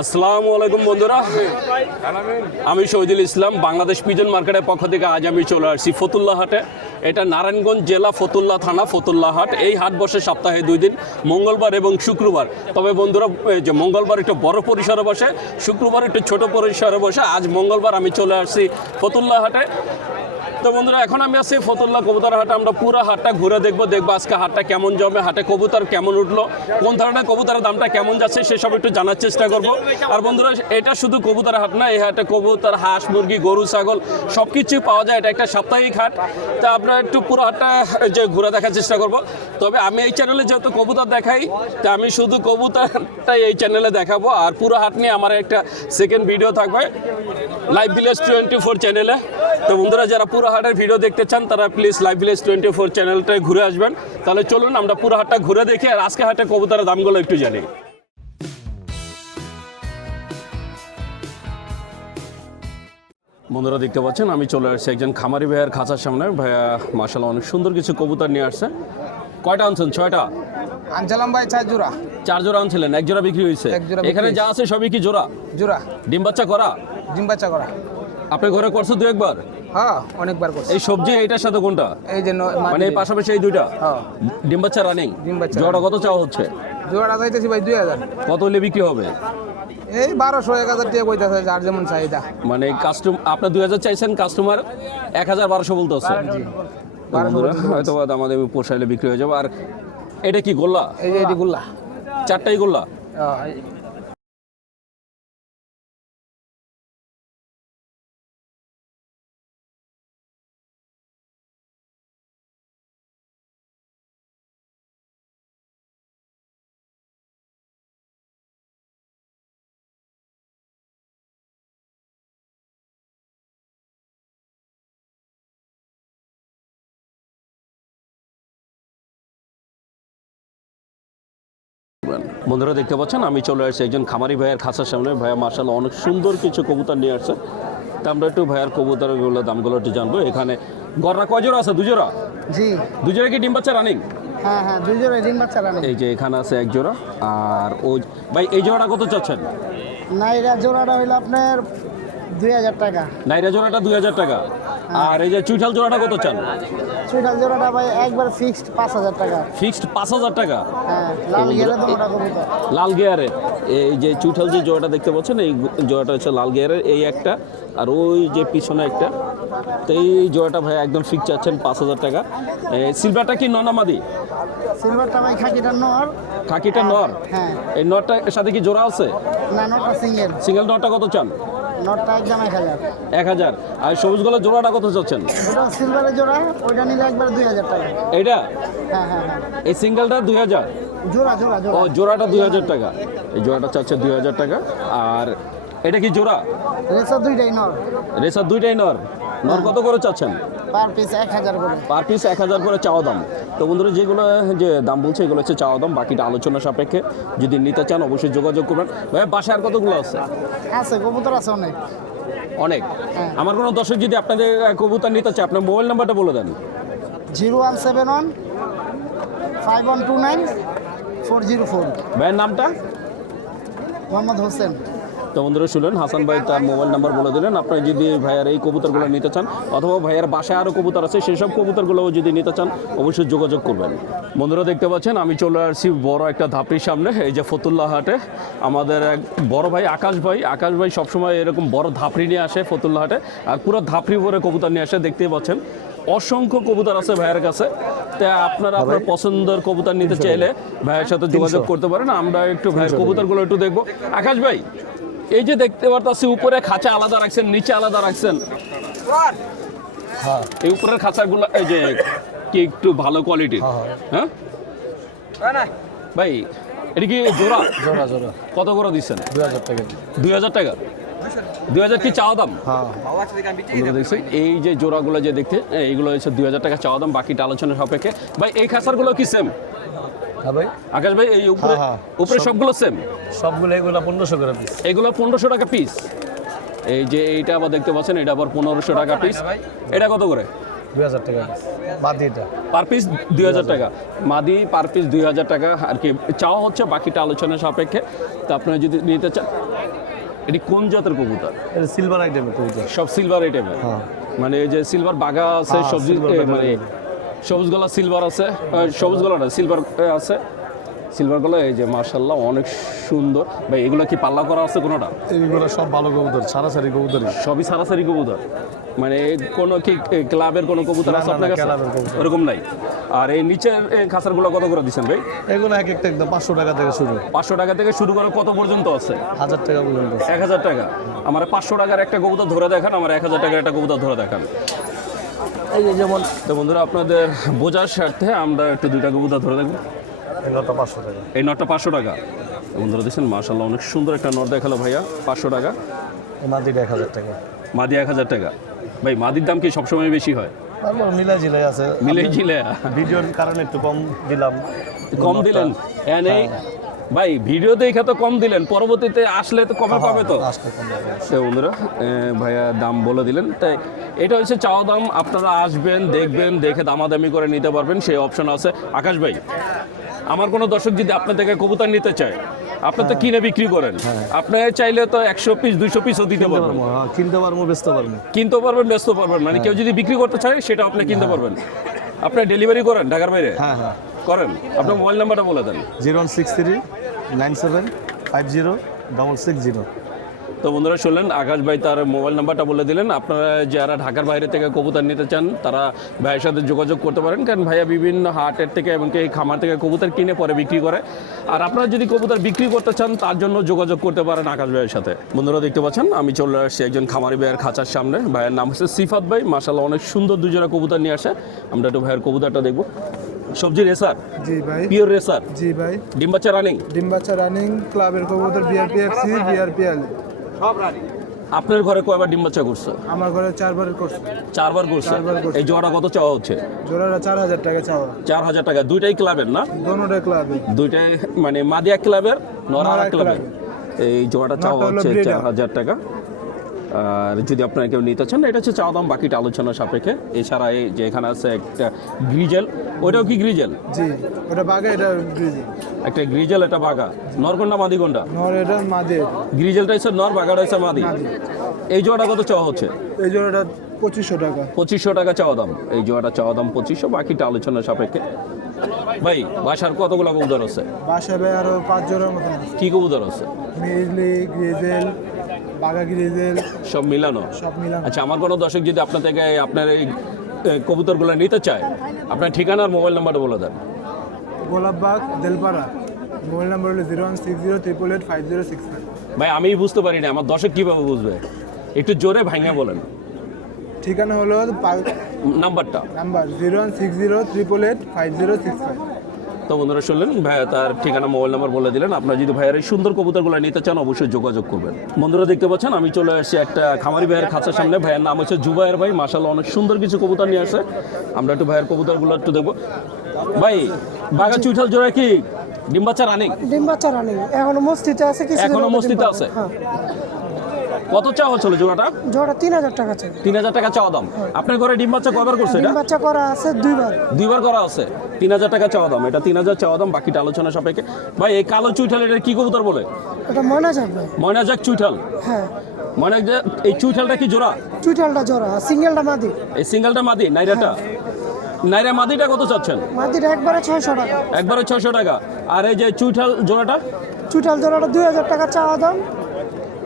আসসালামু আলাইকুম বন্ধুরা, আমি শহীদুল ইসলাম। বাংলাদেশ পিজন মার্কেটের পক্ষ থেকে আজ আমি চলে আসছি ফতুল্লা হাটে। এটা নারায়ণগঞ্জ জেলা ফতুল্লা থানা ফতুল্লা হাট। এই হাট বসে সপ্তাহে 2 দিন, মঙ্গলবার এবং শুক্রবার। তবে বন্ধুরা, যে মঙ্গলবার একটু বড় পরিসরে বসে, শুক্রবার একটু ছোট পরিসরে বসে। আজ মঙ্গলবার আমি চলে আসছি ফতুল্লা হাটে। তো বন্ধুরা, এখন আমি আছি ফতুল্লা কবুতর হাটে। আমরা পুরো হাটটা ঘুরে দেখবো আজকে হাটটা কেমন জমে, হাটে কবুতর কেমন উঠলো, কোন ধরনের কবুতরের দামটা কেমন যাচ্ছে সেসব একটু জানার চেষ্টা করব। আর বন্ধুরা, এটা শুধু কবুতর হাট না, এই হাটে কবুতর, হাঁস, মুরগি, গরু, ছাগল সব কিছুই পাওয়া যায়। এটা একটা সাপ্তাহিক হাট। তা আপনারা একটু পুরো হাটটা যে ঘুরে দেখার চেষ্টা করব। তবে আমি এই চ্যানেলে যেহেতু কবুতর দেখাই, তা আমি শুধু কবুতরটাই এই চ্যানেলে দেখাবো। আর পুরো হাট নিয়ে আমার একটা সেকেন্ড ভিডিও থাকবে লাইভ ভিলেজ 24 চ্যানেলে। তো বন্ধুরা, যারা পুরো হাটের ভিডিও দেখতে চান তারা প্লিজ লাইভ ভিলেজ 24 চ্যানেলটায় ঘুরে আসবেন। তাহলে চলুন আমরা পুরো হাটটা ঘুরে দেখি আর আজকে হাটে কবুতরের দামগুলো একটু জানি। বন্ধুরা, দেখতে পাচ্ছেন আমি চলে আসছি একজন খামারি ভাইয়ের খাঁচার সামনে। ভাইয়া মাশাআল্লাহ অনেক সুন্দর কিছু কবুতর নিয়ে আসছে। কয়টা আনছেন? 6টা আনছিলাম ভাই, 4 জোড়া। 4 জোড়া আনছিলেন, 1 জোড়া বিক্রি হয়েছে। এখানে যা আছে সবই কি জোড়া? জোড়া। ডিম বাচ্চা করা? ডিম বাচ্চা করা। আপনি ঘরে করছো 2-1 বার? হ্যাঁ, অনেকবার করছি। এই সবজি এইটার সাথে কোনটা? এই যে মানে এই পাশাপাশি এই দুইটা? হ্যাঁ। ডিম বাচ্চা রানিং? ডিম বাচ্চা। জোড়া কত চাওয়া হচ্ছে? জোড়া চাইতেছি ভাই 2000। কত হলে বিক্রি হবে? এই 1200-1000 টাকা কইতাছে, যার যেমন চাহিদা। মানে আপনি 2000 চাইছেন, কাস্টমার 1000-1200 বলতেছে। বন্ধুরা, হয়তো আমাদের পোষাইলে বিক্রি হয়ে যাবে। আর এটা কি গোল্লা? এই যে এটি গুল্লা। 4টাই গোল্লা? বন্ধুরা, দেখতে পাচ্ছেন আমি চলে আসছি একজন খামারি ভাইয়ের খাঁচার সামনে। ভাইয়া মাশাআল্লাহ অনেক সুন্দর কিছু কবুতর নিয়ে আসছে। তা আমরা একটু ভাইয়ার কবুতরগুলো দামগুলো একটু জানবো। এখানে গড়রা কয় জোড়া আছে? 2 জোড়া? জি। 2 জোড়া কি ডিম বাচ্চা রানিং? হ্যাঁ হ্যাঁ, 2 জোড়া ডিম বাচ্চা রানিং। এই যে এখানে আছে 1 জোড়া। আর ওই ভাই, এই জোড়াটা কত চাচ্ছেন? নাইরা জোড়াটা হইলো আপনার 2000 টাকা। নাইরা জোড়াটা 2000 টাকা। আর এই যে চুইঠাল জোড়াটা কত চান? চুইঠাল জোড়াটা ভাই একবার ফিক্সড 5000 টাকা। ফিক্সড 5000 টাকা? হ্যাঁ, লাল গেরে দুটোটা কবুতর। লাল গিয়ারে এই যে চুইঠাল যে জোড়াটা দেখতে পাচ্ছেন, এই জোড়াটা হচ্ছে লাল গিয়ারের। এই একটা, আর ওই যে পিছনে একটা। তো এই জোড়াটা ভাই একদম ফিক্স চাচ্ছেন 5000 টাকা। সিলভারটা কি নর না মাদি? সিলভারটা ভাই খাকিটা নর। খাকিটা নর? হ্যাঁ। এই নরটার সাথে কি জোড়া আছে? না, নরটা সিঙ্গেল। সিঙ্গেল নরটা কত চান? নটটা একদম 1000। 1000। আর সবুজ গলার জোড়াটা কত চাচ্ছেন? ওটা সিলভারের জোড়া, ওইটা নিলে একবার 2000 টাকা। এইটা? হ্যাঁ হ্যাঁ হ্যাঁ। এই সিঙ্গেলটা 2000? জোড়া জোড়া ও, জোড়া। জোড়াটা 2000 টাকা। এই জোড়াটা চাচ্ছে 2000 টাকা। আর এটা কি জোড়া? রেসার দুইটাই নর। রেসার দুইটাই নর? নর কত করে চাচ্ছেন? পার পিস 1000 করে। পার পিস 1000 করে চাওয়া দাম। তো বন্ধুরা, যেগুলো যে দাম বলছে এগুলো হচ্ছে চাওয়া দাম, বাকিটা আলোচনা সাপেক্ষে। যদি নিতে চান অবশ্যই যোগাযোগ করবেন। ভাই, বাসায় আর কতগুলো আছে? আছে, কবুতর আছে অনেক। অনেক? হ্যাঁ। আমার কোনো দর্শক যদি আপনাদের কবুতর নিতে চায়, আপনার মোবাইল নাম্বারটা বলে দেন। 0171 5129 404। ভাইয়ের নামটা? মোহাম্মদ হোসেন। তো বন্ধুরা, শুনলেন, হাসান ভাই তার মোবাইল নাম্বার বলে দিলেন। আপনারা যদি ভাইয়ার এই কবুতরগুলো নিতে চান, অথবা ভাইয়ার বাসায় আরও কবুতর আছে, সেই সব কবুতরগুলোও যদি নিতে চান অবশ্যই যোগাযোগ করবেন। বন্ধুরা, দেখতে পাচ্ছেন আমি চলে আসছি বড় একটা ধাপড়ির সামনে। এই যে ফতুল্লা হাটে আমাদের এক বড় ভাই আকাশ ভাই সবসময় এরকম বড় ধাপড়ি নিয়ে আসে ফতুল্লা হাটে। আর পুরো ধাপড়ি ভরে কবুতর নিয়ে আসে। দেখতেই পাচ্ছেন অসংখ্য কবুতর আছে ভাইয়ের কাছে। তাই আপনারা আপনার পছন্দের কবুতর নিতে চাইলে ভাইয়ের সাথে যোগাযোগ করতে পারেন। আমরা একটু ভাইয়ের কবুতরগুলো একটু দেখবো। আকাশ ভাই, এই যে দেখতে পারতাছি উপরে খাঁচা আলাদা রাখছেন, নিচে আলাদা রাখছেন। এই উপরের খাঁচাগুলো এই যে কি একটু ভালো কোয়ালিটির? হ্যাঁ ভাই, এটা কি জোড়া? জোড়া জোড়া। কত করে দিচ্ছেন? 2000 টাকা। 2000 টাকা? 2000 কি চাওয়া দাম? হ্যাঁ। দেখছি এই যে জোড়াগুলো যে দেখতে, এইগুলো হচ্ছে 2000 টাকা চাওয়া দাম, বাকিটা আলোচনা সাপেক্ষে। ভাই, এই খাঁচারগুলো কি সেম? হ্যাঁ ভাই। আকাশ ভাই, এই উপরে উপরে সবগুলো সেম? সবগুলো এগুলো 1500 করে পিস। এগুলো 1500 টাকা পিস। এই যে এইটা আবার দেখতে পাচ্ছেন, এটা আবার 1500 টাকা পিস। এটা কত করে? 2000 টাকা মাদিটা পার পিস 2000 টাকা মাদি, পার পিস 2000 টাকা আর কি চাওয়া হচ্ছে, বাকিটা আলোচনা সাপেক্ষে। তো আপনারা যদি নিতে চান এটি কোন জাতের কবুতর? এটা সিলভার আইটেমের কবুতর। সব সিলভার আইটেমের, হ্যাঁ মানে এই যে সিলভার বাগা আছে, হ্যাঁ, সবজি silver বাগা। মানে সবুজ গলা সিলভার আছে, সবুজ গলা না সিলভার আছে, সিলভার গলা এই যে মাশাআল্লাহ অনেক সুন্দর। ভাই এগুলো কি পাল্লা করা আছে কোনোটা? এইগুলো সব ভালো কবুতর, সারাসারি কবুতরই। সবই সারাসারি কবুতর, মানে কোনো কি ক্লাবের কোনো কবুতর না, আছে না, আপনার না, কাছে? ক্লাবের কবুতর। ওরকম নাই। আর এই নিচের খাঁচারগুলো কত করে দিচ্ছেন ভাই? এগুলো এক একটা একদম 500 টাকা থেকে শুরু, 500 টাকা থেকে শুরু করে কত পর্যন্ত আছে? 1000 টাকা পর্যন্ত। 1000 টাকা। আমার 500 টাকার একটা কবুতর ধরে দেখান, আমার 1000 টাকার একটা কবুতর ধরে দেখান। এই যে যেমন তো বন্ধুরা আপনাদের বোঝার স্বার্থে আমরা একটু দুইটা কবুতর ধরে দেখবো। এই নটা 500 টাকা। এই নটটা 500 টাকা। বন্ধুরা দেখছেন মাশাআল্লাহ অনেক সুন্দর একটা নট দেখালো ভাইয়া, 500 টাকা। এই মাদিটা 1000 টাকা। মাদি 1000 টাকা। ভাই মাদির দাম কি সবসময় বেশি হয়? তারপর মিলাই জিলাই আছে, মিলে ঝিলে ভিডিওর কারণে একটু কম দিলাম। কম দিলেন এই ভাই ভিডিও দেখে তো কম দিলেন, পরবর্তীতে আসলে তো কমে পাবে তো। আসলে কম দিলাম। তো বন্ধুরা ভাইয়া দাম বলে দিলেন, তাই এটা হচ্ছে চাওয়া দাম। আপনারা আসবেন, দেখবেন, দেখে দামাদামি করে নিতে পারবেন, সেই অপশন আছে। আকাশ ভাই, আমার কোনো দর্শক যদি আপনার থেকে কবুতর নিতে চায়, আপনি তো কিনে বিক্রি করেন, আপনি চাইলে তো 100 পিস 200 পিসও দিতে পারবেন, হ্যাঁ, কিনতে পারবো, বেচতে পারবো। কিনতে পারবেন, ব্যস্ত পারবেন, মানে কেউ যদি বিক্রি করতে চায় সেটা আপনি কিনতে পারবেন। আপনি ডেলিভারি করেন ঢাকার বাইরে? হ্যাঁ হ্যাঁ। করেন। আপনার মোবাইল নাম্বারটা বলে দেন। 0163 97 50 660। তো বন্ধুরা শুনলেন, আকাশ ভাই তার মোবাইল নাম্বারটা বলে দিলেন। আপনারা যারা ঢাকার বাইরে থেকে কবুতর নিতে চান তারা ভাইয়ের সাথে যোগাযোগ করতে পারেন, কারণ ভাইয়া বিভিন্ন হাটের থেকে এবং এই খামার থেকে কবুতর কিনে পরে বিক্রি করে। আর আপনারা যদি কবুতর বিক্রি করতে চান তার জন্য যোগাযোগ করতে পারেন আকাশ ভাইয়ের সাথে। বন্ধুরা দেখতে পাচ্ছেন আমি চলে আসছি একজন খামারি ভাইয়ের খাঁচার সামনে। ভাইয়ের নাম হচ্ছে সিফাত ভাই, মাশাআল্লাহ অনেক সুন্দর দুজোড়া কবুতর নিয়ে আসে। আমরা একটু ভাইয়ের কবুতরটা দেখবো। সবজি রেসার, জি ভাই। পিওর রেসার, জি ভাই। ডিম বাচ্চা রানিং। ডিম বাচ্চা রানিং, ক্লাবের কবুতর, বিআরপিএফসি, বিআরপিএল। আপনার ঘরে কয়বার ডিম বাচ্চা করছে? আমার ঘরে 4 বার করছে। 4 বার করছে। 4 বার করছে। এই জোড়া কত চাওয়া হচ্ছে? জোড়াটা 4000 টাকা চাওয়া। 4000 টাকা। দুইটাই ক্লাবের না? দোনোটা ক্লাবে। দুইটাই মানে মাদি এক ক্লাবের, নর নর আর এক ক্লাবের। ক্লাবের। এই জোড়াটা চাওয়া নরটা হলো হচ্ছে breeder। 4000 টাকা। আর যদি আপনারা কেউ নিতে চান এটা হচ্ছে চাওয়া দাম, বাকিটা আলোচনা সাপেক্ষে। এছাড়া এই যে এখানে আছে একটা গ্রিজেল, ওইটাও কি গ্রিজেল? জি, ওটা বাঘা, এটা গ্রিজি। একটা গ্রিজেল, এটা বাঘা। নরকোন্ডা মাদি কোনটা? নর এটা মাদে। গ্রিজেলটা হচ্ছে নর, বাঘাটা হচ্ছে মাদি। মাদি। এই জোড়াটা কত চাওয়া হচ্ছে? এই জোড়াটা 2500 টাকা। 2500 টাকা চাওয়া দাম। এই জোড়াটা চাওয়া দাম 2500, বাকিটা আলোচনা সাপেক্ষে। ভাই বাসার কতগুলো কবুতর আছে? বাসায় ভাই আরো 5 জোড়ার মতন আছে। কি কবুতর আছে? মিজলি, গ্রিজেল, বাঘা গ্রিজেল, সব মিলানো? সব মিলানো। আচ্ছা, আমার কোনো দর্শক যদি আপনার থেকে আপনার এই কবুতরগুলো নিতে চায়, আপনার ঠিকানা আর মোবাইল নাম্বারটা বলে দেন। গোলাপবাগ, দেলপাড়া। মোবাইল নাম্বার হলো 0160888506। ভাই আমি বুঝতে পারি না, আমার দর্শক কীভাবে বুঝবে? একটু জোরে ভাঙা বলেন ঠিকানা হলো নাম্বারটা। নাম্বার 0160888506। তো বন্ধুরা শুনলেন, ভাইয়া তার ঠিকানা মোবাইল নাম্বার বলে দিলেন। আপনারা যদি ভাইয়ের এই সুন্দর কবুতরগুলো নিতে চান অবশ্যই যোগাযোগ করবেন। বন্ধুরা দেখতে পাচ্ছেন আমি চলে আসছি একটা খামারি ভাইয়ের খাঁচার সামনে। ভাইয়ের নাম হচ্ছে জুবায়ের ভাই, মাশাআল্লাহ অনেক সুন্দর কিছু কবুতর নিয়ে আসে। আমরা একটু ভাইয়ের কবুতরগুলো একটু দেখবো। ভাই বাঘা চুইঠাল জোড়া কি ডিম বাচ্চা রানিং? ডিম বাচ্চা রানিং এখনো মস্তিতে আছে, কিছু এখনো মস্তিতে আছে? হ্যাঁ। কত চাওয়া হচ্ছিল জোড়াটা? জোড়া 3000 টাকা চাই। 3000 টাকা চাওয়া দাম। আপনার ঘরে ডিম বাচ্চা কবার করছে এটা? ডিম বাচ্চা করা আছে 2 বার। 2 বার করা আছে। 3000 টাকা চাওয়া দাম। এটা 3000 চাওয়া দাম, বাকিটা আলোচনা সাপেক্ষে। ভাই এই কালো চুইঠাল এটা কি কবুতর বলে? এটা ময়না যাবে। ময়নাজাক চুইঠাল। হ্যাঁ, ময়নাজাক। এই চুইঠালটা কি জোড়া? চুইটালটা জোড়া, সিঙ্গেলটা মাদি। এই সিঙ্গেলটা মাদি, নাইরাটা? নাইরা মাদিটা কত চাচ্ছেন? মাদিটা একবারে 600 টাকা। একবারে 600 টাকা। আর এই যে চুইঠাল জোড়াটা? চুইটাল জোড়াটা 2000 টাকা চাওয়া দাম।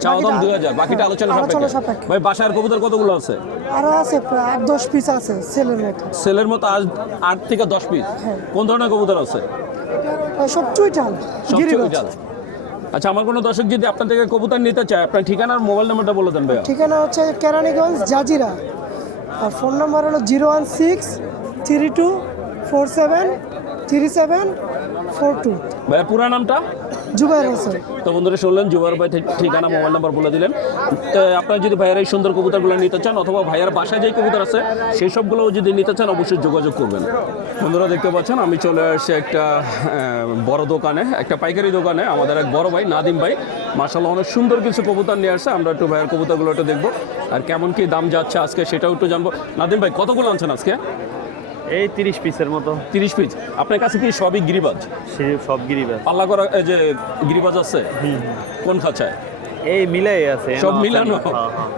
চাওয়া দাম বাকিটা- 2000, বাকিটা হ্যাঁ, আলোচনা আলোচনা সাপেক্ষে। সাপেক্ষে। ভাই বাসার কবুতর কতগুলো আছে? আরো আছে প্রায় 8-10 পিস আছে সেলের মতো। সেলের মতো আজ 8 থেকে 10 পিস। কোন ধরনের কবুতর আছে? সব চুইটাল, সব গিরিবাজ। চুইঠাল। আচ্ছা, আমার কোনো দর্শক যদি আপনার থেকে কবুতর নিতে চায়, আপনার ঠিকানা আর মোবাইল নাম্বারটা বলে দেন ভাইয়া। ঠিকানা হচ্ছে কেরানীগঞ্জ, জাজিরা। আর ফোন নাম্বার হলো 01632473742। ভাইয়া পুরা নামটা? জুবাইর হোসেন। তো বন্ধুরা শুনলেন, জুবাইর ভাই ঠিকানা মোবাইল নাম্বার বলে দিলেন। তো আপনারা যদি ভাইয়ের এই সুন্দর কবুতরগুলো নিতে চান অথবা ভাইয়ের বাসায় যেই কবুতর আছে সেই সবগুলোও যদি নিতে চান অবশ্যই যোগাযোগ করবেন। বন্ধুরা দেখতে পাচ্ছেন আমি চলে আসছি একটা বড় দোকানে, একটা পাইকারি দোকানে। আমাদের এক বড় ভাই নাদিম ভাই, মাশাআল্লাহ অনেক সুন্দর কিছু কবুতর নিয়ে আসছে। আমরা একটু ভাইয়ের কবুতরগুলো একটু দেখবো আর কেমন কি দাম যাচ্ছে আজকে সেটাও একটু জানবো। নাদিম ভাই কতগুলো আনছেন আজকে? এই 30 পিসের মতো। 30 পিস। আপনার কাছে কি সবই গিরিবাজ? সে সব গিরিবাজ। পাল্লা করা এই যে গিরিবাজ আছে? কোন খাঁচায়? এই মিলাই আছে সব মিলানো? হ্যাঁ, হ্যাঁ।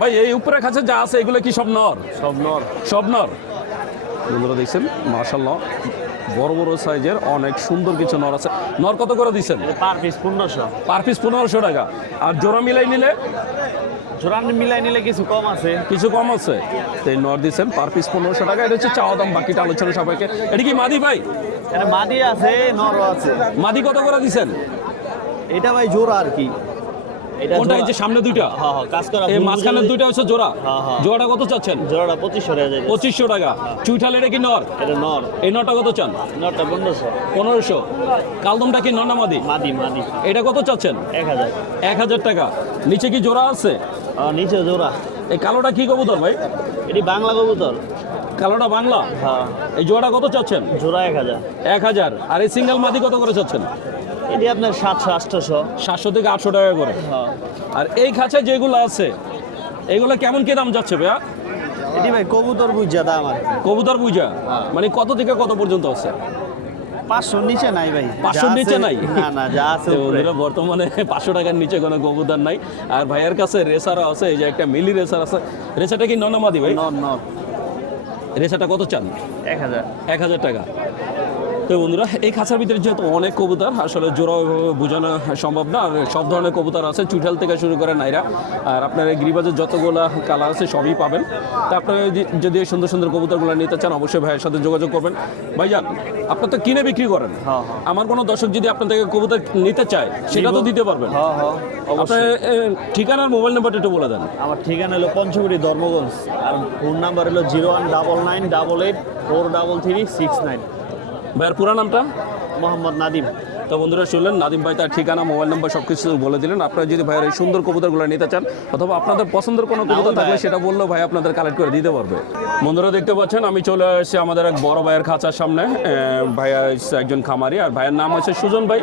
ভাই এই উপরে কাছে যা আছে এগুলো কি সব নর? সব নর। সব নর। বন্ধুরা দেখছেন মাশাআল্লাহ বড় বড় সাইজের অনেক সুন্দর কিছু নর আছে। নর কত করে দিচ্ছেন? Per piece 1500। পার পিস 1500 টাকা। আর জোড়া মিলাই নিলে? জোড়া মিলাই নিলে কিছু কম আছে। কিছু কম আছে। তো এই নর দিচ্ছেন পার পিস 1500 টাকা। এটা হচ্ছে চাওয়া দাম, বাকিটা আলোচনা সবাইকে। এটা কি মাদি ভাই? এটা মাদি আছে, নরও আছে। মাদি কত করে দিচ্ছেন? এটা ভাই জোড়া আর কি। এটা কোনটা? এই জোড়া। যে সামনে দুইটা? হ্যাঁ হ্যাঁ, কাজ করা। এই মাঝখানের দুইটা হচ্ছে জোড়া। হ্যাঁ, হ্যাঁ। জোড়াটা কত চাচ্ছেন? জোড়াটা 2500 টাকা যায়। 2500 টাকা। চুইঠাল এটা কি নর? এটা নর। এই নরটা কত চান? নরটা 1500। 1500। কালদমটা কি নর না মাদি? মাদি মাদি। এটা কত চাচ্ছেন? 1000। 1000 টাকা। নিচে কি জোড়া আছে? নিচে জোড়া। এই কালোটা কি কবুতর ভাই? এটি বাংলা কবুতর। কালোটা বাংলা? হ্যাঁ। এই জোড়া কত চাচ্ছেন? জোড়া 1000। 1000। আর এই সিঙ্গেল মাদি কত করে চাচ্ছেন? এটি আপনার 700 800। 700 থেকে 800 টাকা করে। হ্যাঁ। আর এই খাঁচা যেগুলো আছে এগুলো কেমন কি দাম যাচ্ছে ভাইয়া? এটি ভাই কবুতর বুঝা দাম আর কি। কবুতর বুঝা মানে কত থেকে কত পর্যন্ত আছে? 500 নিচে নাই ভাই। 500 নিচে নাই? না না, যা আছে তো উপরে। বন্ধুরা বর্তমানে 500 টাকার নিচে কোনো কবুতর নাই। আর ভাইয়ের কাছে রেসারও আছে। এই যে একটা মিলি রেসার আছে। রেসারটা কি নর না মাদি ভাই? নর নর। রেসারটা কত চান? 1000। 1000 টাকা। তো বন্ধুরা এই খাঁচার ভিতরে যেহেতু অনেক কবুতর, আসলে জোড়া ওইভাবে বোঝানো সম্ভব না। আর সব ধরনের কবুতর আছে, চুইঠাল থেকে শুরু করে নাইরা। আর আপনার এই গিরিবাজের যতগুলো কালার আছে সবই পাবেন। তো আপনারা যদি এই সুন্দর সুন্দর কবুতরগুলো নিতে চান অবশ্যই ভাইয়ের সাথে যোগাযোগ করবেন। ভাইজান আপনার তো কিনে বিক্রি করেন, হ্যাঁ, হ্যাঁ। আমার কোনো দর্শক যদি আপনার থেকে কবুতর নিতে চায় সেটা তো দিতে পারবেন। হ্যাঁ হ্যাঁ, আপনার অবশ্যই। ঠিকানার মোবাইল নাম্বারটা একটু বলে দেন। আমার ঠিকানা হলো পঞ্চমুড়ি ধর্মগঞ্জ। আর ফোন নাম্বার হলো 019988433369। ভাইয়ের পুরা নামটা? মোহাম্মদ নাদিম। তো বন্ধুরা শুনলেন নাদিম ভাই তার ঠিকানা, মোবাইল নাম্বার সব কিছু বলে দিলেন। আপনারা যদি ভাইয়ের এই সুন্দর কবুতরগুলো নিতে চান অথবা আপনাদের পছন্দের কোনো কবুতর থাকলে সেটা বললেও ভাই আপনাদের কালেক্ট করে দিতে পারবে। বন্ধুরা দেখতে পাচ্ছেন আমি চলে আসছি আমাদের এক বড় ভাইয়ের খাঁচার সামনে। ভাইয়া হচ্ছে একজন খামারি, আর ভাইয়ের নাম হচ্ছে সুজন ভাই।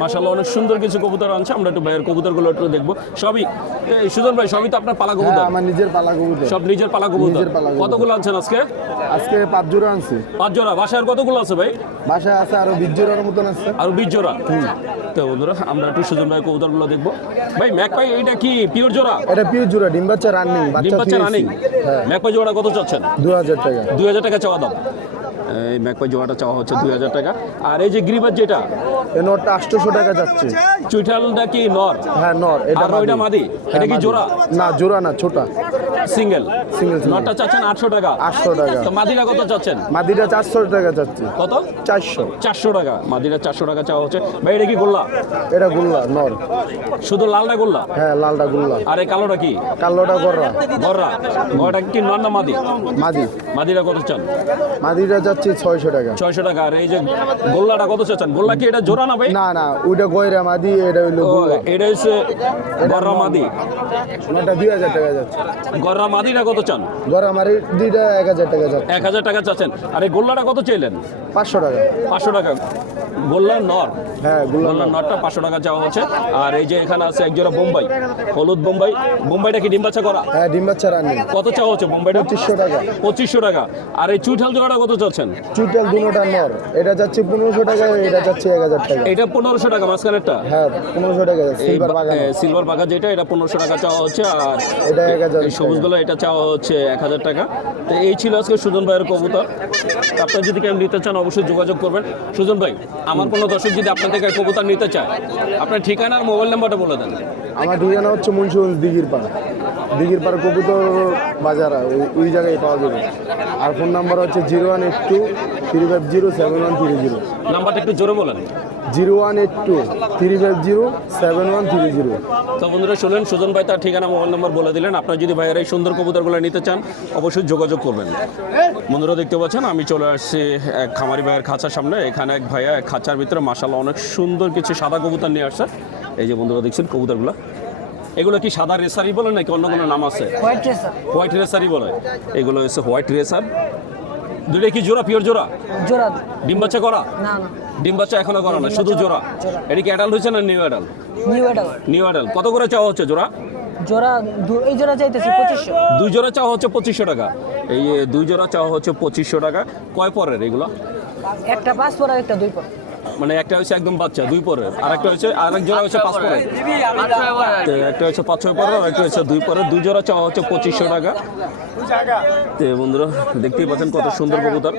মাশাআল্লাহ অনেক সুন্দর কিছু কবুতর আনছে। আমরা একটু ভাইয়ের কবুতরগুলো একটু দেখবো। সবই এই সুজন ভাই সবই তো আপনার পালা কবুতর? আমার নিজের পালা কবুতর। সব নিজের পালা কবুতর? নিজের পালা কবুতর। কতগুলো আনছেন আজকে? আজকে 5 জোড়া আনছি। 5 জোড়া। বাসায় আর কতগুলো আছে ভাই? বাসায় আছে আরো 20 জোড়ার মতন আছে। আর 20 জোড়া। তো বন্ধুরা আমরা একটু সুজন ভাই কবুতরগুলো দেখবো। ভাই ম্যাকপাই এইটা কি পিওর জোড়া? এটা পিওর জোড়া, ডিম বাচ্চা রানিং, ডিম বাচ্চা রানিং। হ্যাঁ। ম্যাকপাই জোড়া কত চাচ্ছেন? 2000 টাকা। 2000 টাকা চাওয়া দাম। এই ম্যাকপাই জোড়াটা চাওয়া হচ্ছে 2000 টাকা। আর এই যে গ্রিবাজ যেটা, এই নটটা 800 টাকা যাচ্ছে। চুইঠালটা কি নর? হ্যাঁ নর। আর ওইটা মাদি? হ্যাঁ, এটা কি মাদি। জোড়া? না জোড়া না, ছোটা সিঙ্গেল। সিঙ্গেল। নরটা চাচ্ছেন 800 টাকা। 800 টাকা। তো মাদিরা কত চাচ্ছেন? মাদিটা 400 টাকা যাচ্ছে। কত? 400। 400 টাকা। মাদিরা 400 টাকা চাওয়া হচ্ছে। ভাই এটা কি গোল্লা? এটা গুল্লা নর। শুধু লালটা গোল্লা? হ্যাঁ লালটা গুল্লা। আর এই কালোটা কি? কালোটা গররা। গররা। গরটা কি নর না মাদি? মাদি। মাদিরা কত চান? মাদিটা যাচ্ছে 600 টাকা। 600 টাকা। আর এই যে গোল্লাটা কত চাচ্ছেন? গোল্লা কি এটা জোড়া না ভাই? না না, ওইটা গয়রা মাদি, এটা হইলো ও, গুল্লা। এটা হচ্ছে গররা মাদি। নটা 2000 টাকা যাচ্ছে। গররা মাদিরা কত চান? গররা মাদি দুইটা 1000 টাকা যাচ্ছে। 1000 টাকা চাচ্ছেন। আর এই গোল্লাটা কত চাইলেন? 500 টাকা। 500 টাকা। গোল্লার নর? হ্যাঁ গুল্লা গোল্লার নরটা 500 টাকা চাওয়া হচ্ছে। আর এই যে এখানে আছে একজোড়া বোম্বাই, হলুদ বোম্বাই। বোম্বাইটা কি ডিম বাচ্চা করা? হ্যাঁ ডিম বাচ্চা রানিং। কত চাওয়া হচ্ছে বোম্বাইটা? 2500 টাকা। 2500 টাকা। আর এই চুইঠাল জোড়াটা কত চাচ্ছেন? চুইটাল দুটোটা নর, এটা যাচ্ছে 1500 টাকা, এটা যাচ্ছে 1000 টাকা। এটা 1500 টাকা মাঝখানেরটা? হ্যাঁ 1500 টাকা যাচ্ছে। সিলভার বাগান। সিলভার বাগা যেটা, এটা 1500 টাকা চাওয়া হচ্ছে। আর এটা 1000 এই সবুজগুলো এটা চাওয়া হচ্ছে 1000 টাকা। তো এই ছিল আজকে সুজন ভাইয়ের কবুতর। আপনারা যদি কেউ নিতে চান অবশ্যই যোগাযোগ করবেন। সুজন ভাই আমার কোনো দর্শক যদি আপনার থেকে কবুতর নিতে চায় আপনার ঠিকানা আর মোবাইল নাম্বারটা বলে দেন। আমার ঠিকানা হচ্ছে মুন্সিগঞ্জ দিঘির পাড়। দিঘির পাড় কবুতর বাজার, ওই জায়গায় পাওয়া যাবে। আর ফোন নাম্বার হচ্ছে 0182-350-7130। নাম্বারটা একটু জোরে বলেন। 0182-350-7130। তো বন্ধুরা শুনলেন সুজন ভাই তার ঠিকানা মোবাইল নাম্বার বলে দিলেন। আপনারা যদি ভাইয়ের এই সুন্দর কবুতরগুলো নিতে চান অবশ্যই যোগাযোগ করবেন। বন্ধুরা দেখতে পাচ্ছেন আমি চলে আসছি এক খামারি ভাইয়ের খাঁচার সামনে। এখানে এক ভাইয়া এক খাঁচার ভিতরে মাশাআল্লাহ অনেক সুন্দর কিছু সাদা কবুতর নিয়ে আসছে। এই যে বন্ধুরা দেখছেন কবুতরগুলো, এগুলো কি সাদা রেসারই বলে নাকি অন্য কোনো নাম আছে? White racer. হোয়াইট রেসারই বলে। এগুলো হচ্ছে হোয়াইট রেসার। দুইটা কি জোড়া? পিওর জোড়া? জোড়া। ডিম বাচ্চা করা? না না, ডিম বাচ্চা এখনো করা না, শুধু জোড়া। এটা কি অ্যাডাল্ট হয়েছে না new adult? New adult. New adult. কত করে চাওয়া হচ্ছে জোড়া? জোড়া এই জোড়া চাইতেছি 2500। 2 জোড়া চাওয়া হচ্ছে 2500 টাকা। এই 2 জোড়া চাওয়া হচ্ছে 2500 টাকা। কয় পরের এগুলো? একটা 5 পর আর একটা 2 পর। মানে একটা হচ্ছে একদম বাচ্চা 2 পরের, আর একটা হচ্ছে আরেক জোড়া হচ্ছে 5 পরের। তো একটা হচ্ছে 5-6 পরের, আর একটা হচ্ছে 2 পরের। 2 জোড়া চাওয়া হচ্ছে 2500 টাকা। তো বন্ধুরা দেখতেই পাচ্ছেন কত সুন্দর কবুতর।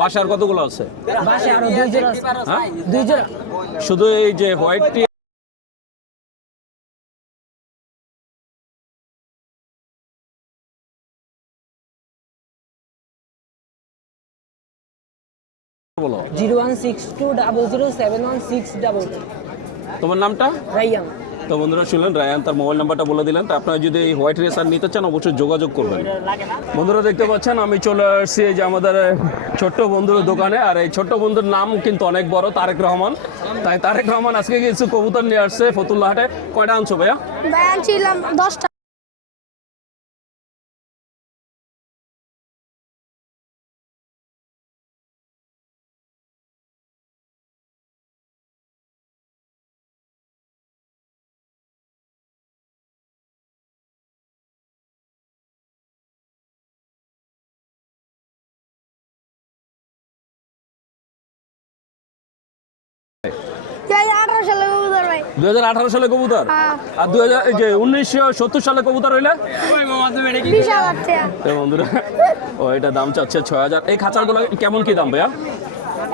বাসার কতগুলো আছে? বাসায় আরো 2 জোড়া আছে। হ্যাঁ 2 জোড়া। শুধু এই যে হোয়াইটটি বলো। 01620071633। তোমার নামটা? রাইয়ান। তো বন্ধুরা শুনলেন, রায়ান তার মোবাইল নাম্বারটা বলে দিলেন। তো আপনারা যদি এই হোয়াইট রেসার নিতে চান অবশ্যই যোগাযোগ করবেন। বন্ধুরা দেখতে পাচ্ছেন আমি চলে আসছি এই যে আমাদের ছোট্ট বন্ধুর দোকানে। আর এই ছোট্ট বন্ধুর নাম কিন্তু অনেক বড়, তারেক রহমান। তাই তারেক রহমান আজকে কিছু কবুতর নিয়ে আসছে ফতুল্লা হাটে। কয়টা আনছো ভাইয়া? ভাই আনছিলাম 10টা। ভাই 18 সালে কবুতর ভাই। 2018 সালে কবুতর, হ্যাঁ। আর 1970 সালে কবুতর হইলে 20,000 টাকা। তো বন্ধুরা ও এটা দাম চাচ্ছে 6000। এই খাঁচাগুলো কেমন কি দাম ভাইয়া?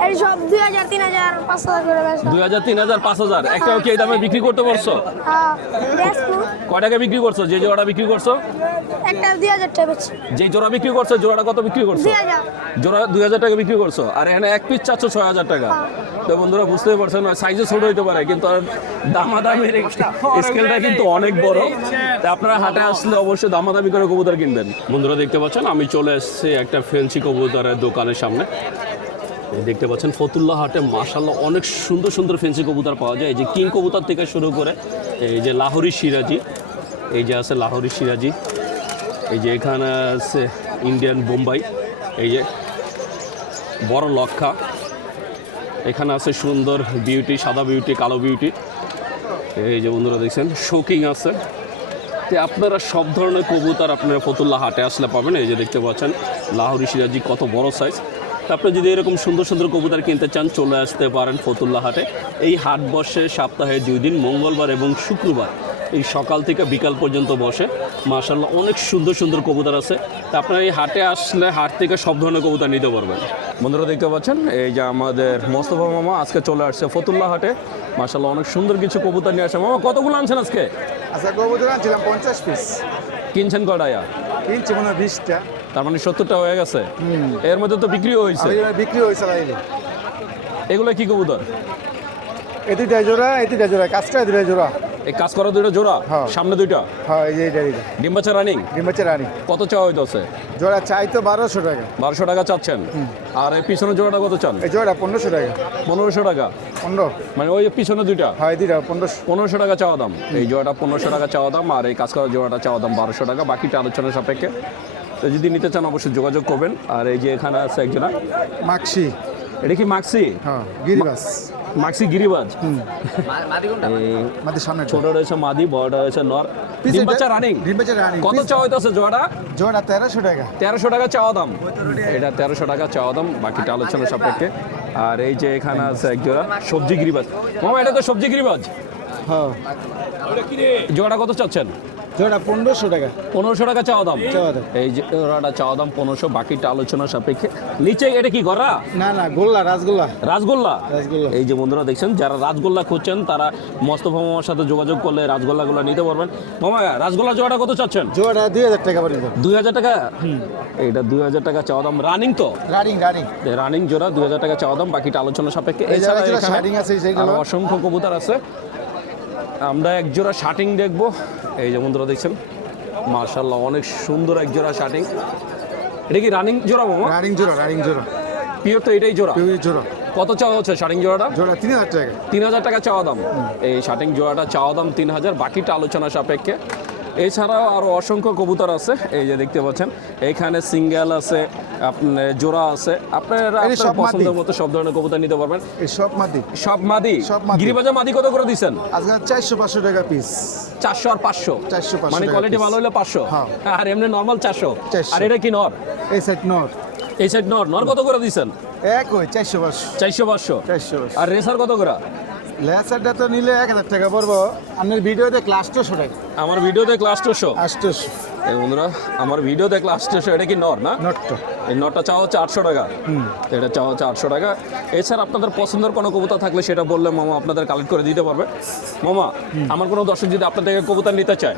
এই সব 2000, 3000, 5000 করে বেচা। 2000, 3000, 5000। একটাও কি এই দামে বিক্রি করতে পারছো? হ্যাঁ বেচবো। কয় টাকা বিক্রি করছো? যে জোড়াটা বিক্রি করছো, একটা 2000 টাকা বেচছি। যে জোড়া বিক্রি করছো জোড়াটা কত বিক্রি করছো? 2000। জোড়া 2000 টাকা বিক্রি করছো, আর এখানে এক পিস চাচ্ছ 6000 টাকা। তো বন্ধুরা বুঝতেই পারছেন, সাইজে ছোট হইতে পারে কিন্তু আর দামাদামির স্কেলটা কিন্তু অনেক বড়। তা আপনারা হাটে আসলে অবশ্যই দামাদামি করে কবুতর কিনবেন। বন্ধুরা দেখতে পাচ্ছেন আমি চলে এসেছি একটা ফেন্সি কবুতরের দোকানের সামনে। এই দেখতে পাচ্ছেন ফতুল্লা হাটে মাশাআল্লাহ অনেক সুন্দর সুন্দর ফেন্সি কবুতর পাওয়া যায়। এই যে কিং কবুতর থেকে শুরু করে এই যে লাহোরি সিরাজি, এই যে আছে লাহোরি সিরাজি, এই যে এখানে আছে ইন্ডিয়ান বোম্বাই, এই যে বড় লক্ষা, এখানে আছে সুন্দর বিউটি, সাদা বিউটি, কালো বিউটি। এই যে বন্ধুরা দেখছেন শোকিং আছে। তো আপনারা সব ধরনের কবুতর আপনারা ফতুল্লা হাটে আসলে পাবেন। এই যে দেখতে পাচ্ছেন লাহোরি সিরাজি কত বড় সাইজ। আপনি যদি এরকম সুন্দর সুন্দর কবুতর কিনতে চান চলে আসতে পারেন ফতুল্লা হাটে। এই হাট বসে সপ্তাহে 2 দিন, মঙ্গলবার এবং শুক্রবার। এই সকাল থেকে বিকাল পর্যন্ত বসে। মাশাআল্লাহ অনেক সুন্দর সুন্দর কবুতর আছে। তা আপনারা এই হাটে আসলে হাট থেকে সব ধরনের কবুতর নিতে পারবেন। বন্ধুরা দেখতে পাচ্ছেন এই যে আমাদের মোস্তফা মামা আজকে চলে আসছে ফতুল্লা হাটে। মাশাআল্লাহ অনেক সুন্দর কিছু কবুতর নিয়ে আসছে। মামা কতগুলো আনছেন আজকে? আচ্ছা কবুতর আনছিলাম 50 পিস। কিনছেন কয়টা? কিনছি মনে হয় 20টা। তার মানে 70টা হয়ে গেছে। এর মধ্যে তো বিক্রি হয়েছে। বিক্রি হয়েছে লাইলে। এগুলো কি কবুতর? এই 2টা জোড়া, এই 2টা জোড়া, কাজটা 2টা জোড়া। এই কাজ করা 2টা জোড়া, হ্যাঁ। সামনে 2টা। হ্যাঁ এই যে এইটা। ডিম বাচ্চা রানিং। ডিম বাচ্চা রানী। কত চাওয়া হইতেছে? জোড়া চাই তো 1200 টাকা। 1200 টাকা চাচ্ছেন। আর এই পিছনের জোড়াটা কত চান? এই জোড়া 1500 টাকা। 1500 টাকা। 15। মানে ওই পিছনে 2টা। হ্যাঁ এই 2টা 1500। 1500 টাকা চাওয়া দাম। এই জোড়াটা 1500 টাকা চাওয়া দাম, আর এই কাজ করা জোড়াটা চাওয়া দাম 1200 টাকা। বাকিটা আলোচনার সাপেক্ষে। তো যদি নিতে চান অবশ্যই যোগাযোগ করবেন। আর এই যে এখানে আছে একজনা মাক্সি। এটা কি মাক্সি? হ্যাঁ গিরিবাস। মাক্সি গিরিবাজ। মাদি সামনে ছোট রয়েছে মাদি, বড়টা রয়েছে নর। ডিম বাচ্চা রানিং। ডিম বাচ্চা রানী। কত চাওয়া হইতেছে জোড়াটা? জোড়া 1300 টাকা। 1300 টাকা চাওয়া দাম। এটা 1300 টাকা চাওয়া দাম, বাকিটা আলোচনার সাপেক্ষে। আর এই যে এখানে আছে এক জোড়া সবজি গিরিবাজ। মামা এটা তো সবজি গিরিবাজ। হ্যাঁ জোড়া কত চাচ্ছেন? জোড়া 1500 টাকা। 1500 টাকা চাওয়া দাম। চাওয়া দাম। এই যে জোড়াটা চাওয়া দাম 1500, বাকিটা আলোচনার সাপেক্ষে। নিচে এটা কি গড়া? না না গোল্লা, রাসগোল্লা। রাসগোল্লা। রাসগোল্লা। এই যে বন্ধুরা দেখছেন যারা রাসগোল্লা খুঁজছেন তারা মোস্তফা মামার সাথে যোগাযোগ করলে রাসগোল্লাগুলো নিতে পারবেন। মামা রাসগোল্লা জোড়াটা কত চাচ্ছেন? জোড়া 2000 টাকা পড়বে। 2000 টাকা। এইটা 2000 টাকা চাওয়া দাম। রানিং তো? রানিং। রানিং জোড়া 2000 টাকা চাওয়া দাম, বাকিটা আলোচনা সাপেক্ষে। এই এছাড়া জোড়া এখানে শার্টিং আছে সেইগুলো। আরো অসংখ্য কবুতর আছে। আমরা এক জোড়া শার্টিং দেখবো। এই যে বন্ধুরা দেখছেন মাশাআল্লাহ অনেক সুন্দর এক জোড়া শার্টিং। এটা কি রানিং জোড়া মামা? রানিং জোড়া। পিওর তো এটাই জোড়া। পিওর জোড়া। কত চাওয়া হচ্ছে শার্টিং জোড়াটা? জোড়া 3000 টাকা। 3000 টাকা চাওয়া দাম। এই শার্টিং জোড়াটা চাওয়া দাম 3000, বাকিটা আলোচনা সাপেক্ষে। এছাড়াও আরও অসংখ্য কবুতর আছে। এই যে দেখতে পাচ্ছেন এখানে সিঙ্গেল আছে, আপনার জোড়া আছে। আপনারা আপনার পছন্দের মতো সব ধরনের কবুতর নিতে পারবেন। এই সব মাদি। সব মাদি। সব মাদি। গিরিবাজা মাদি কত করে দিচ্ছেন? আজকে 400-500 টাকা পিস। 400 আর 500। 400-500 মানে কোয়ালিটি ভালো হলে 500। হ্যাঁ। আর এমনি নর্মাল 400। 400। আর এটা কি নর? এই সাইড নর। এই সাইড নর। নর কত করে দিচ্ছেন? এক ওই 400 400 400 আর রেসার কত করে? লেসারটা তো নিলে 1000 টাকা পড়বো, আপনার ভিডিওতে ক্লাস 200 টাকা। আমার ভিডিওতে ক্লাস 800। 800 এই বন্ধুরা আমার ভিডিওতে ক্লাস 800, এটা কি নর না? নটটা এই নটটা চাওয়া হচ্ছে 800 টাকা। তো এটা চাওয়া হচ্ছে 800 টাকা। এছাড়া আপনাদের পছন্দের কোনো কবুতর থাকলে সেটা বললে মামা আপনাদের কালেক্ট করে দিতে পারবে। মামা আমার কোনো দর্শক যদি আপনার থেকে কবুতর নিতে চায়,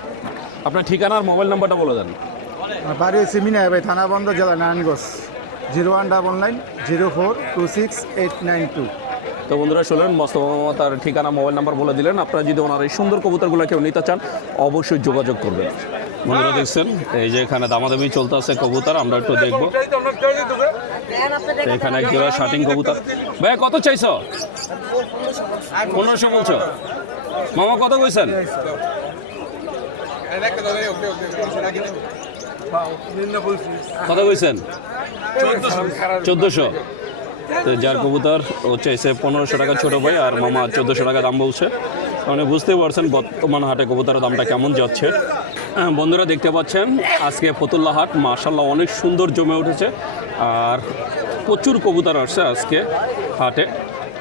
আপনার ঠিকানা আর মোবাইল নাম্বারটা বলে দেন। বাড়ি হচ্ছে মিনাই ভাই, থানা বন্ধ, জেলা নারায়ণগঞ্জ, 0199 0426 তো বন্ধুরা শুনলেন মোস্তফা মামা তার ঠিকানা মোবাইল নাম্বার বলে দিলেন। আপনারা যদি ওনার এই সুন্দর কবুতরগুলো কেউ নিতে চান অবশ্যই যোগাযোগ করবেন। বন্ধুরা দেখছেন এই যে এখানে দামাদামি চলতে আছে কবুতর, আমরা একটু দেখবো। এখানে এক জোড়া শার্টিং কবুতর। ভাই কত চাইছো? 1500 বলছো। মামা কত কইছেন? কত কইছেন? 1400। তো যার কবুতর ও চাইছে 1500 টাকা ছোট ভাই, আর মামা 1400 টাকা দাম বলছে। মানে বুঝতে পারছেন বর্তমান হাটে কবুতরের দামটা কেমন যাচ্ছে। বন্ধুরা দেখতে পাচ্ছেন আজকে ফতুল্লা হাট মাশাআল্লাহ অনেক সুন্দর জমে উঠেছে, আর প্রচুর কবুতর আসছে আজকে হাটে।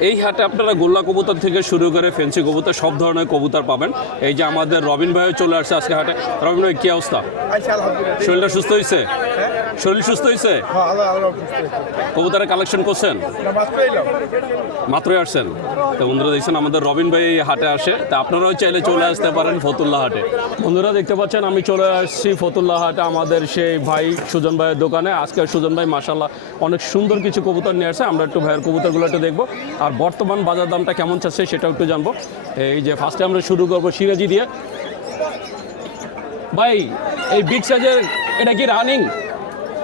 এই হাটে আপনারা গোল্লা কবুতর থেকে শুরু করে ফেন্সি কবুতর সব ধরনের কবুতর পাবেন। এই যে আমাদের রবিন ভাইও চলে আসছে আজকে হাটে। রবিন ভাই কী অবস্থা? শরীরটা সুস্থ হয়েছে? শরীর সুস্থ হয়েছে? কবুতরের কালেকশন করছেন? মাত্রই আসছেন। তো বন্ধুরা দেখছেন আমাদের রবিন ভাই এই হাটে আসে, তা আপনারাও চাইলে চলে আসতে পারেন ফতুল্লা হাটে। বন্ধুরা দেখতে পাচ্ছেন আমি চলে আসছি ফতুল্লা হাটে আমাদের সেই ভাই সুজন ভাইয়ের দোকানে। আজকে সুজন ভাই মাশাআল্লাহ অনেক সুন্দর কিছু কবুতর নিয়ে আসছে, আমরা একটু ভাইয়ের কবুতরগুলো একটু দেখবো, আর বর্তমান বাজার দামটা কেমন চাচ্ছে সেটাও একটু জানবো। এই যে ফার্স্টে আমরা শুরু করবো সিরাজি দিয়ে। ভাই এই বিগ সাইজের এটা কি রানিং?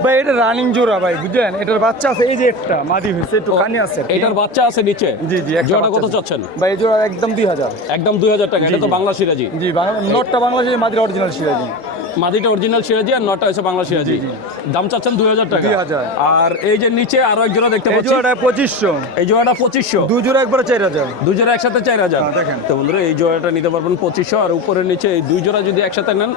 ভাই এটা রানিং জোড়া ভাই, বুঝলেন? এটার বাচ্চা আছে, এই যে একটা মাদি হয়েছে, একটু কানি আছে। এটার বাচ্চা আছে নিচে? জি জি। জোড়াটা কত চাচ্ছেন? ভাই এই জোড়া একদম 2000। একদম 2000 টাকা। এটা তো বাংলা সিরাজি। জি, নটটা বাংলাদেশি, মাদির অরিজিনাল সিরাজি। মাদিটা অরিজিনাল সিরাজি আর নটা হচ্ছে বাংলা সিরাজি। দাম চাচ্ছেন 2000 টাকা। 2000। আর এই যে নিচে আরো এক জোড়া দেখতে এই পাচ্ছি, জোড়াটা 2500। এই জোড়াটা 2500। দুই জোড়া একবারে 4000। দুই জোড়া একসাথে 4000। দেখেন। তো বন্ধুরা এই জোড়াটা নিতে পারবেন 2500, আর উপরের নিচে এই দুই জোড়া যদি একসাথে নেন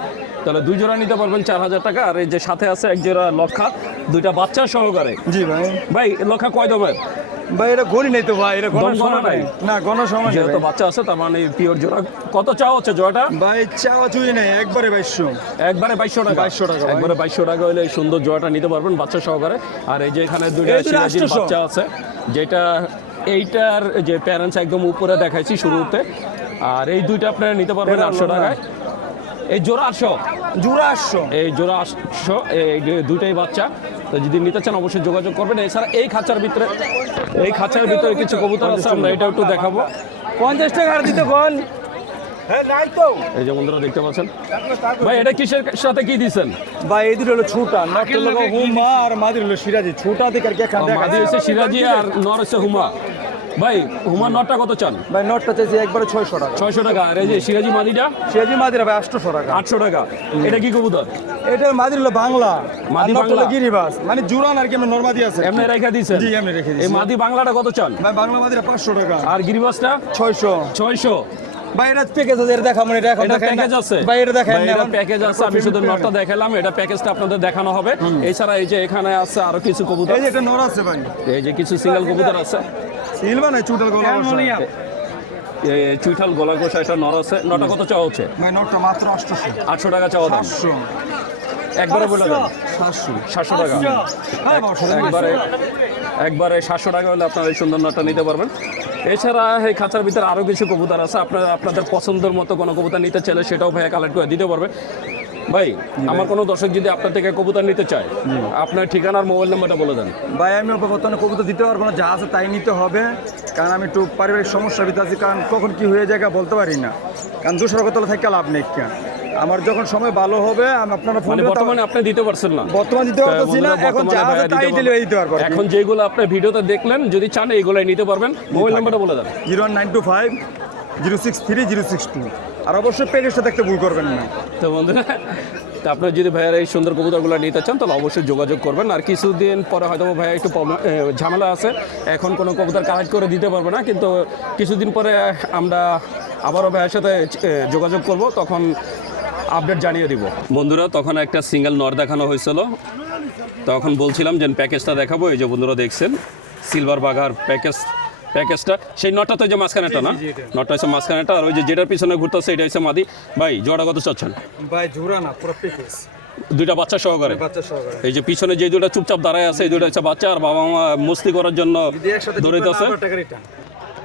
তাহলে দুই জোড়া নিতে পারবেন 4000 টাকা। আর এই যে সাথে আছে এক জোড়া লক্ষা, দুইটা বাচ্চা সহকারে। জি ভাই। ভাই লক্ষা কয় দামের? ভাই এটা গড়ি নেই তো ভাই, এটা দম গণ গণা সময় নাই? নাই। না, গণ সময় নাই যেহেতু ভাই। বাচ্চা আছে তার মানে পিওর জোড়া। কত চাওয়া হচ্ছে জোড়াটা? ভাই চাওয়া চুরি নাই, একবারে 2200। একবারে 2200 টাকা। 2200 টাকা ভাই। একবারে 2200 টাকা হলে এই সুন্দর জোড়াটা নিতে পারবেন বাচ্চা সহকারে। আর এই যে এখানে দুইটা এই দুটো সিরাজির 800 বাচ্চা আছে, যেটা এইটার যে প্যারেন্টস একদম উপরে দেখাইছি শুরুতে, আর এই দুইটা আপনারা নিতে পারবেন 800 টাকায়। এই জোড়া 800। জোড়া 800। এই জোড়া 800, এই দুইটাই বাচ্চা। তো যদি নিতে চান অবশ্যই যোগাযোগ করবেন। এছাড়া এই খাঁচার ভিতরে কিছু কবুতর আছে, আমরা এটা একটু দেখাবো। 50 টাকা আর দিতে বল। হ্যাঁ নাই তো। এই যে বন্ধুরা দেখতে পাচ্ছেন। ভাই এটা কিসের সাথে কি দিচ্ছেন? ভাই এই দুটো হলো ছোটা, নটের লোক হুমা, আর মাদির হলো সিরাজি। ছোটা দিকে আর কি খান দেখা। মাদি হচ্ছে সিরাজি আর নর হচ্ছে হুমা। ভাই হুমার নটটা কত চান? ভাই নটটা চাইছি একবারে 600 টাকা। 600 টাকা। আর এই যে সিরাজি মাদিটা সিরাজি মাদিরা ভাই 800 টাকা। 800 টাকা। এটা কি কবুতর? এটা মাদির হলো বাংলা, মাদি মাদি বাংলা বাংলা। গিরিবাস, মানে জুরান আর কি, আমরা নরমাদি আছে। এমনি রেখে দিয়েছেন? জি এমনি রেখে এই দিয়েছি। মাদি বাংলাটা কত চান? ভাই বাংলা মাদিরা 500 টাকা। আর গিরিবাসটা 600। 600। ভাই এটা প্যাকেজ আছে, এটা দেখাবো না, এটা এখন এটা দেখাই না। প্যাকেজ আছে? ভাই এটা দেখাই ভাই, না, এটা এখন প্যাকেজ আছে। আমি শুধু নটটা দেখালাম, এটা প্যাকেজটা আপনাদের দেখানো হবে। এছাড়া এই যে এখানে আছে আরো কিছু কবুতর, এই যে একটা নর আছে ভাই, এই যে কিছু সিঙ্গেল কবুতর আছে। সিলভা না চুটাল গলা বসা। এই চুইঠাল গলা কোষা একটা নর আছে। নটা কত চাওয়া হচ্ছে? ভাই নটটা মাত্র 800। 800 টাকা চাওয়া দাম। 800। একবারে বলে দেন 700। 700 টাকা। হ্যাঁ বাবা, একবারে 700 টাকা হলে আপনারা এই সুন্দর নটটা নিতে পারবেন। এছাড়া এই খাঁচার ভিতরে আরও কিছু কবুতর আছে, আপনাদের পছন্দের মতো কোনো কবুতর নিতে চাইলে সেটাও ভাইয়া কালেক্ট করে দিতে পারবে। ভাই আমার কোনো দর্শক যদি আপনার থেকে কবুতর নিতে চায়, আপনার ঠিকানার মোবাইল নাম্বারটা বলে দেন। ভাই আমি বর্তমানে কবুতর দিতে পারবো না, যা আছে তাই নিতে হবে, কারণ আমি একটু পারিবারিক সমস্যার ভিতরে আছি, কারণ কখন কি হয়ে যায় বলতে পারি না, কারণ দূষণ কতলা থেকে লাভ নেই। আমার যখন সময় ভালো হবে আমি আপনারা ফোন, বর্তমানে আপনি দিতে পারছেন না? বর্তমানে দিতে পারতেছি না, এখন যা আছে তাই ডেলিভারি দিতে পারবো। এখন যেগুলো আপনি ভিডিওতে দেখলেন যদি চান এইগুলাই নিতে পারবেন। মোবাইল নাম্বারটা বলে দেন। 01925 063 062। আর অবশ্যই প্যাকেজটা দেখতে ভুল করবেন না। তো বন্ধুরা, তা আপনার যদি ভাইয়ার এই সুন্দর কবুতরগুলো নিতে চান তাহলে অবশ্যই যোগাযোগ করবেন। আর কিছুদিন পরে হয়তো ভাইয়া একটু ঝামেলা আছে, এখন কোনো কবুতর কালেক্ট করে দিতে পারবো না, কিন্তু কিছুদিন পরে আমরা আবারও ভাইয়ের সাথে যোগাযোগ করব, তখন আপডেট জানিয়ে দিব। বন্ধুরা তখন একটা সিঙ্গেল নর দেখানো হয়েছিল, তখন বলছিলাম যে প্যাকেজটা দেখাবো। এই যে বন্ধুরা দেখছেন সিলভার বাঘার প্যাকেজটা সেই নটটা তো যে মাঝখানেটা না, নটটা হচ্ছে মাঝখানেটা, আর ওই যে যেটার পিছনে ঘুরতেছে এটা হচ্ছে মাদি। ভাই জোড়া কত চাচ্ছেন? ভাই জোড়া না, পুরো প্যাকেজ, দুইটা বাচ্চা সহকারে। বাচ্চা সহকারে। এই যে পিছনে যে দুটো চুপচাপ দাঁড়ায় আছে এই দুটো হচ্ছে বাচ্চা, আর বাবা মা মস্তি করার জন্য যদি একসাথে দৌড়াইতেছে। টাকা রিটার্ন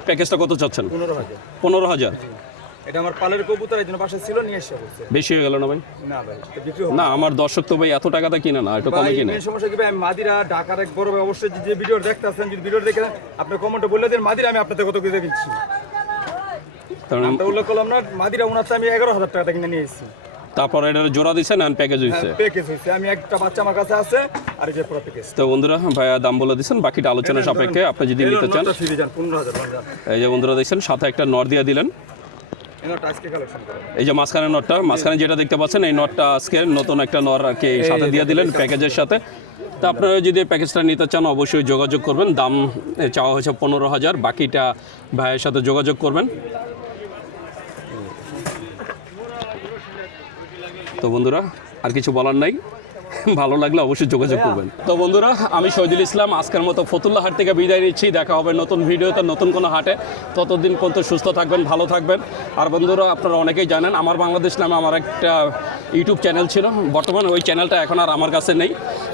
প্যাকেজটা কত চাচ্ছেন? 15,000। 15,000 এটা আমার পালের কবুতর, এই জন্য বাসায় ছিল, নিয়ে এসে বলছে। বেশি হয়ে গেল না ভাই? না ভাই, এটা বিক্রি হবে না, আমার দর্শক তো ভাই এত টাকাতে কিনে না, একটু কমে ভাই। কিনে। মেন সমস্যা কি ভাই, আমি মাদিরা ঢাকার এক বড় ভাই, অবশ্যই যে ভিডিও দেখতেছেন, যদি ভিডিও দেখে আপনি কমেন্টে বলে দেন মাদিরা আমি আপনাদের কত করে দিচ্ছি, কারণ আমরা উল্লেখ করলাম না, মাদিরা ওনার আমি 11,000 টাকা কিনে নিয়ে এসেছি। তারপর এটা জোড়া দিচ্ছেন আর প্যাকেজ হয়েছে। প্যাকেজ হয়েছে, আমি একটা বাচ্চা আমার কাছে আছে, আর এই যে পুরো প্যাকেজ। তো বন্ধুরা ভাইয়া দাম বলে দিচ্ছেন, বাকিটা আলোচনা সাপেক্ষে আপনি যদি নিতে চান। 15,000। এই যে বন্ধুরা দেখছেন সাথে একটা নট দিয়ে দিলেন। এটা আজকে কালেকশন করা। এই যে মাঝখানে নটটা, মাঝখানে যেটা দেখতে পাচ্ছেন এই নটটা আজকে নতুন একটা নর আর কি সাথে দিয়ে দিলেন প্যাকেজের সাথে। তো আপনারা যদি প্যাকেজটা নিতে চান অবশ্যই যোগাযোগ করবেন। দাম চাওয়া হয়েছে 15,000, বাকিটা ভাইয়ের সাথে যোগাযোগ করবেন। তো বন্ধুরা আর কিছু বলার নাই, ভালো লাগলে অবশ্যই যোগাযোগ করবেন। তো বন্ধুরা আমি শহীদুল ইসলাম আজকের মতো ফতুল্লা হাট থেকে বিদায় নিচ্ছি। দেখা হবে নতুন ভিডিওতে নতুন কোনো হাটে। ততদিন পর্যন্ত সুস্থ থাকবেন, ভালো থাকবেন। আর বন্ধুরা আপনারা অনেকেই জানেন আমার বাংলাদেশ নামে আমার একটা ইউটিউব চ্যানেল ছিল, বর্তমানে ওই চ্যানেলটা এখন আর আমার কাছে নেই।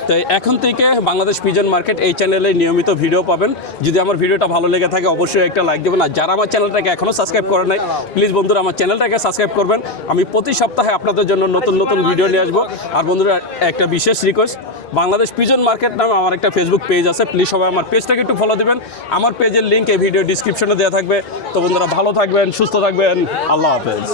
তো এখন থেকে বাংলাদেশ পিজন মার্কেট এই চ্যানেলে নিয়মিত ভিডিও পাবেন। যদি আমার ভিডিওটা ভালো লেগে থাকে অবশ্যই একটা লাইক দেবেন। আর যারা আমার চ্যানেলটাকে এখনও সাবস্ক্রাইব করেন নাই প্লিজ বন্ধুরা আমার চ্যানেলটাকে সাবস্ক্রাইব করবেন। আমি প্রতি সপ্তাহে আপনাদের জন্য নতুন নতুন ভিডিও নিয়ে আসবো। আর বন্ধুরা একটা বিশেষ রিকোয়েস্ট, বাংলাদেশ পিজন মার্কেট নামে আমার একটা ফেসবুক পেজ আছে, প্লিজ সবাই আমার পেজটাকে একটু ফলো দিবেন। আমার পেজের লিঙ্ক এই ভিডিও ডিসক্রিপশনে দেওয়া থাকবে। তো বন্ধুরা ভালো থাকবেন, সুস্থ থাকবেন, আল্লাহ হাফেজ।